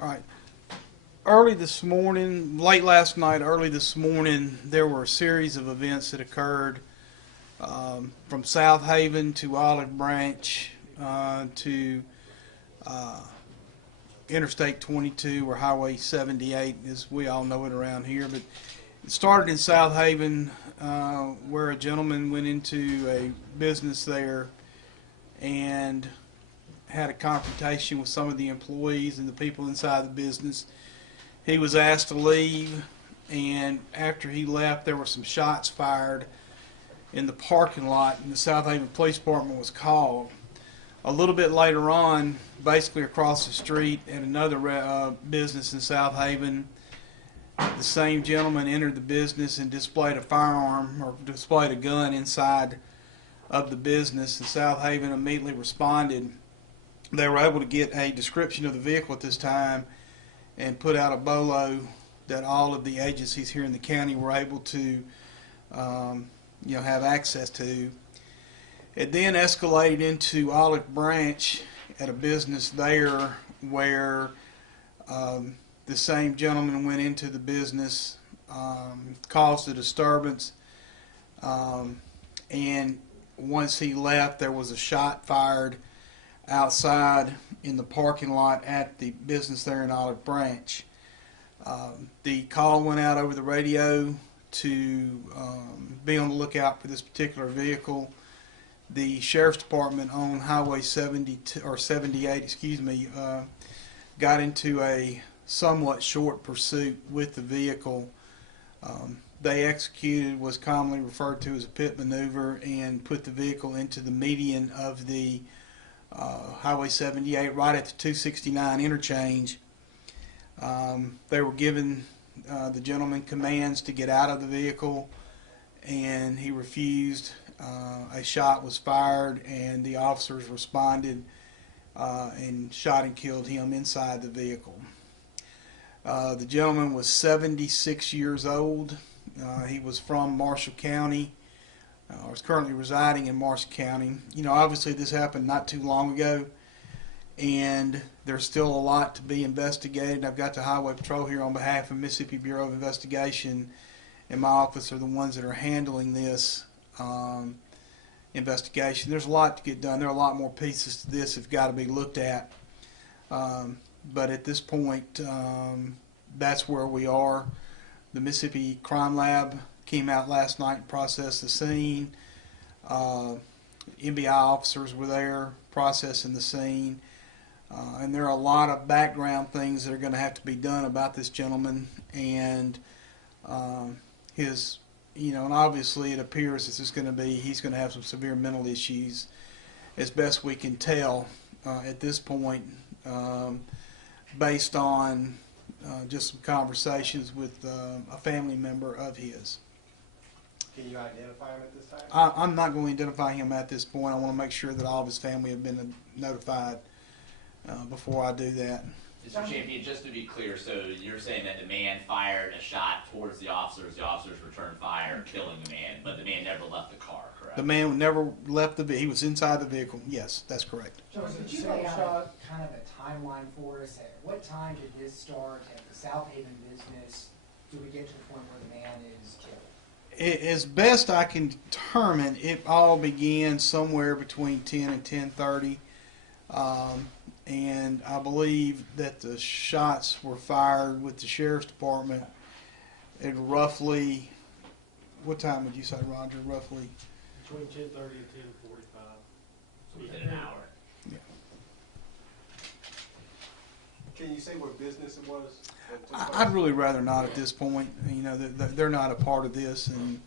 All right. Early this morning, late last night, early this morning, there were a series of events that occurred from South Haven to Olive Branch to uh, Interstate 22 or Highway 78, as we all know it around here. But it started in South Haven, where a gentleman went into a business there and had a confrontation with some of the employees and the people inside the business. He was asked to leave, and after he left, there were some shots fired in the parking lot, and the South Haven Police Department was called. A little bit later on, basically across the street at another business in South Haven, the same gentleman entered the business and displayed a firearm or displayed a gun inside of the business, and South Haven immediately responded. They were able to get a description of the vehicle at this time and put out a BOLO that all of the agencies here in the county were able to have access to. It then escalated into Olive Branch at a business there where the same gentleman went into the business, caused a disturbance, and once he left, there was a shot fired outside in the parking lot at the business there in Olive Branch. The call went out over the radio to be on the lookout for this particular vehicle. The sheriff's department on Highway 72 or 78, got into a somewhat short pursuit with the vehicle. They executed what's commonly referred to as a pit maneuver and put the vehicle into the median of the Highway 78 right at the 269 interchange. They were given the gentleman commands to get out of the vehicle, and he refused. A shot was fired, and the officers responded and shot and killed him inside the vehicle. The gentleman was 76 years old. He was from Marshall County. Is currently residing in Marshall County. Obviously this happened not too long ago, and there's still a lot to be investigated. I've got the Highway Patrol here on behalf of Mississippi Bureau of Investigation, and my office are the ones that are handling this investigation. There's a lot to get done. There are a lot more pieces to this that have got to be looked at. But at this point, that's where we are. The Mississippi Crime Lab came out last night and processed the scene. MBI officers were there processing the scene. And there are a lot of background things that are going to have to be done about this gentleman and and obviously it appears he's going to have some severe mental issues, as best we can tell at this point, based on just some conversations with a family member of his. Can you identify him at this time? I'm not going to identify him at this point. I want to make sure that all of his family have been notified before I do that. Mr. Champion, just to be clear, so you're saying that the man fired a shot towards the officers returned fire, killing the man, but the man never left the car, correct? The man never left the vehicle. He was inside the vehicle. Yes, that's correct. So could you lay out kind of a timeline for us? At what time did this start at the South Haven business? Do we get to the point where the man is killed? As best I can determine, it all began somewhere between 10 and 10:30. And I believe that the shots were fired with the sheriff's department at roughly, what time would you say, Roger? Roughly? Between 10:30 and 10:45. So within an hour. Yeah. Can you say what business it was? I'd really rather not at this point. They're not a part of this, and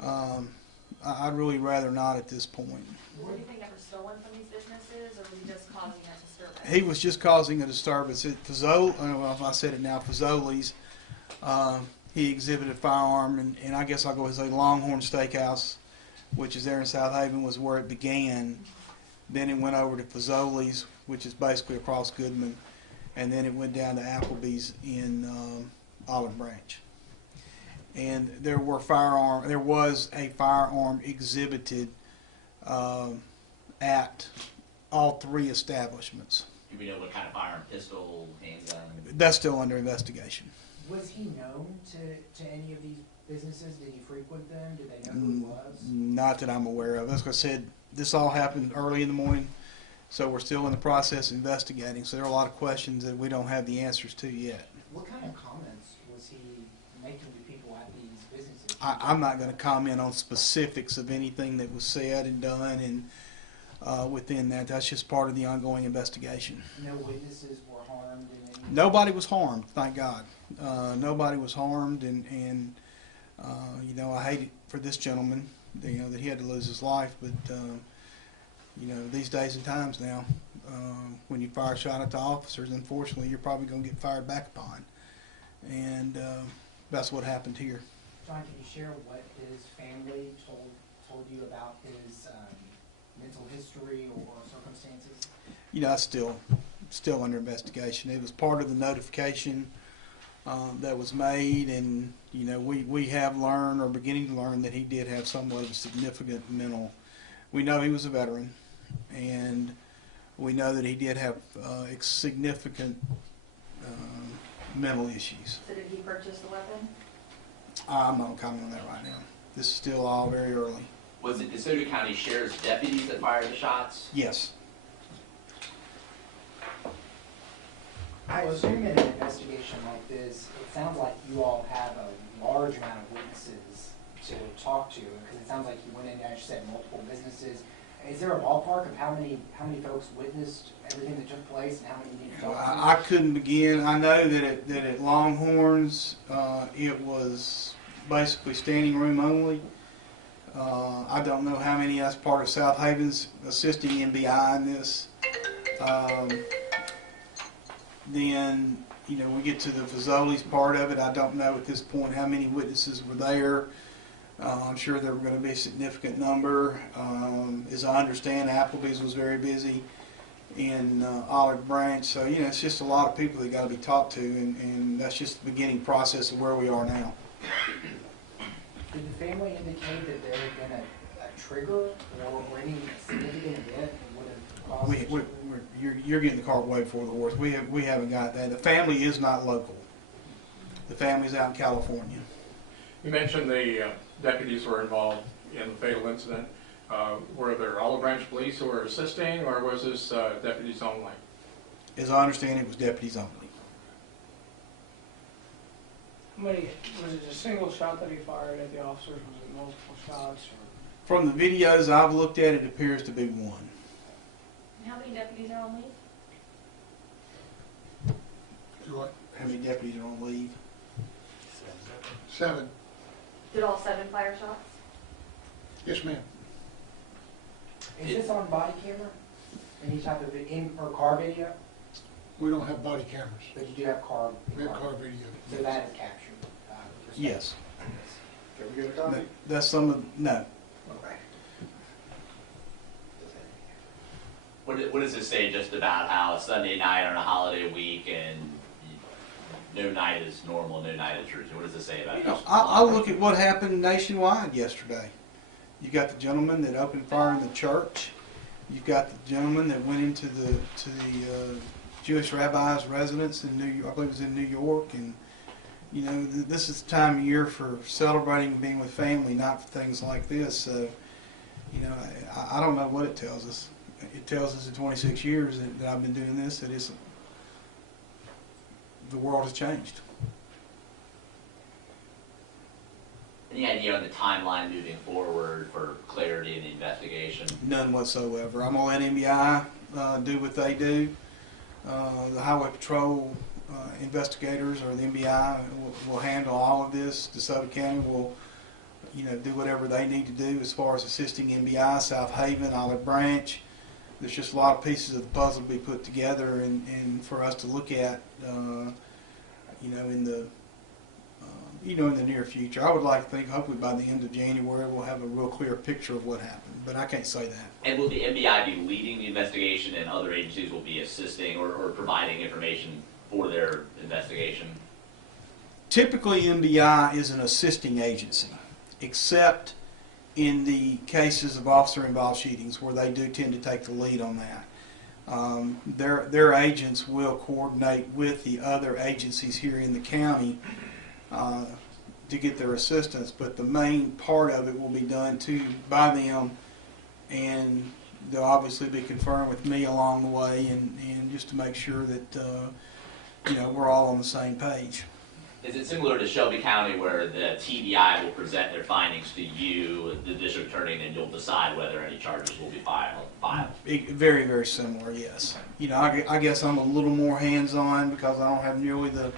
I'd really rather not at this point. Was anything ever stolen from these businesses, or was he just causing a disturbance? He was just causing a disturbance. At I said it now, Fazoli's, he exhibited a firearm, and I guess I'll go ahead and say Longhorn Steakhouse, which is there in South Haven, was where it began. Then it went over to Fazoli's, which is basically across Goodman, and then it went down to Applebee's in Olive Branch. And there was a firearm exhibited at all three establishments. Do we know what kind of firearm, pistol, handgun? That's still under investigation. Was he known to any of these businesses? Did he frequent them? Did they know who he was? Not that I'm aware of. As I said, this all happened early in the morning, so we're still in the process of investigating. So there are a lot of questions that we don't have the answers to yet. What kind of comments was he making to people at these businesses? I'm not going to comment on specifics of anything that was said and done, and within that, that's just part of the ongoing investigation. No witnesses were harmed in any? Nobody was harmed, thank God. Nobody was harmed, and you know, I hate it for this gentleman, you know, that he had to lose his life, but you know, these days and times now, when you fire a shot at the officers, unfortunately, you're probably going to get fired back upon, and that's what happened here. John, can you share what his family told you about his mental history or circumstances? You know, that's still under investigation. It was part of the notification that was made, and you know, we have learned, or beginning to learn, that he did have somewhat of a significant mental. We know he was a veteran, and we know that he did have significant mental issues. So did he purchase the weapon? I'm not commenting on that right now. This is still all very early. Was it DeSoto County Sheriff's deputies that fired the shots? Yes. I assume in an investigation like this, it sounds like you all have a large amount of witnesses to talk to, because it sounds like you went in, as you said, multiple businesses. Is there a ballpark of how many folks witnessed everything that took place and how many you need to talk to? I couldn't begin. I know that at Longhorns, it was basically standing room only. I don't know how many that's part of South Haven's assisting NBI in this. Then, you know, we get to the Fazoli's part of it. I don't know at this point how many witnesses were there. I'm sure there were going to be a significant number. As I understand, Applebee's was very busy in Olive Branch. So, you know, it's just a lot of people that got to be talked to, and that's just the beginning process of where we are now. Did the family indicate that there had been a trigger or any significant event that would have caused You're getting the cart way before the horse. We haven't got that. The family is not local. The family's out in California. You mentioned the deputies were involved in the fatal incident. Were there Olive Branch police who were assisting, or was this deputies only? As I understand it, was deputies only. How many, was it a single shot that he fired at the officers? Was it multiple shots? Or? From the videos I've looked at, it appears to be one. And how many deputies are on leave? How many deputies are on leave? 7. Did all 7 fire shots? Yes, ma'am. Is this on body camera? Any type of or car video? We don't have body cameras. But you do have car. We have car video. So that is captured. Yes. Can we get a copy? That's some of, no. Okay. What does it say just about how a Sunday night on a holiday week and no night is normal, no night is routine? What does it say about You know, just I'll look at what happened nationwide yesterday. You got the gentleman that opened fire in the church. You've got the gentleman that went into the Jewish rabbi's residence in New York. I believe it was in New York, and you know, this is the time of year for celebrating and being with family, not for things like this. So, you know, I don't know what it tells us. It tells us in 26 years that I've been doing this that the world has changed. Any idea on the timeline moving forward for clarity in the investigation? None whatsoever. I'm going to let NBI do what they do. The Highway Patrol investigators, or the NBI, will handle all of this. DeSoto County will, you know, do whatever they need to do as far as assisting NBI, South Haven, Olive Branch. There's just a lot of pieces of the puzzle to be put together, and for us to look at, you know, in the near future. I would like to think, hopefully by the end of January, we'll have a real clear picture of what happened, but I can't say that. And will the NBI be leading the investigation and other agencies will be assisting or providing information for their investigation? Typically, NBI is an assisting agency, except in the cases of officer-involved shootings, where they do tend to take the lead on that. their agents will coordinate with the other agencies here in the county to get their assistance. But the main part of it will be done by them, and they'll obviously be confirmed with me along the way, and just to make sure that we're all on the same page. Is it similar to Shelby County where the TDI will present their findings to you, the district attorney, and you'll decide whether any charges will be filed? Very, very similar, yes. I guess I'm a little more hands-on because I don't have nearly the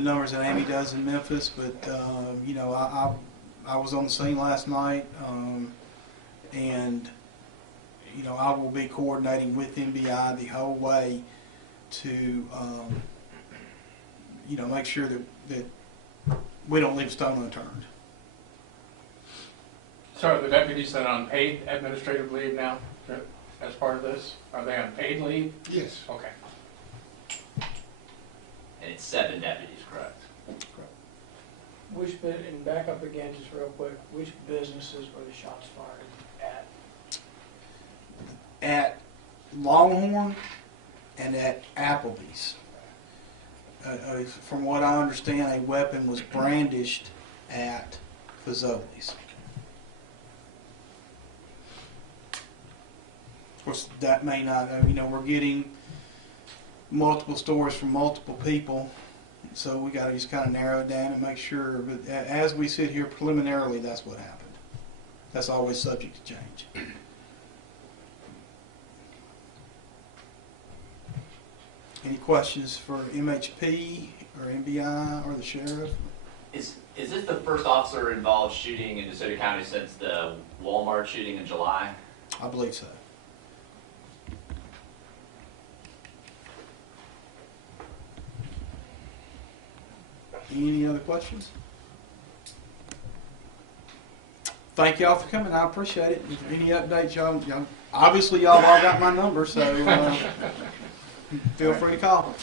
numbers that Amy does in Memphis, but I was on the scene last night, and I will be coordinating with MBI the whole way to make sure that we don't leave a stone unturned. So are the deputies then on paid administrative leave now as part of this? Are they on paid leave? Yes. Okay. And it's 7 deputies, correct? And back up again, just real quick, which businesses were the shots fired at? At Longhorn and at Applebee's. From what I understand, a weapon was brandished at Fazoli's. Of course, that may not, we're getting multiple stories from multiple people, so we got to just kind of narrow it down and make sure. But as we sit here preliminarily, that's what happened. That's always subject to change. Any questions for MHP or MBI or the sheriff? Is this the first officer involved shooting in DeSoto County since the Walmart shooting in July? I believe so. Any other questions? Thank y'all for coming. I appreciate it. Any updates, y'all obviously y'all all got my number, so feel free to call.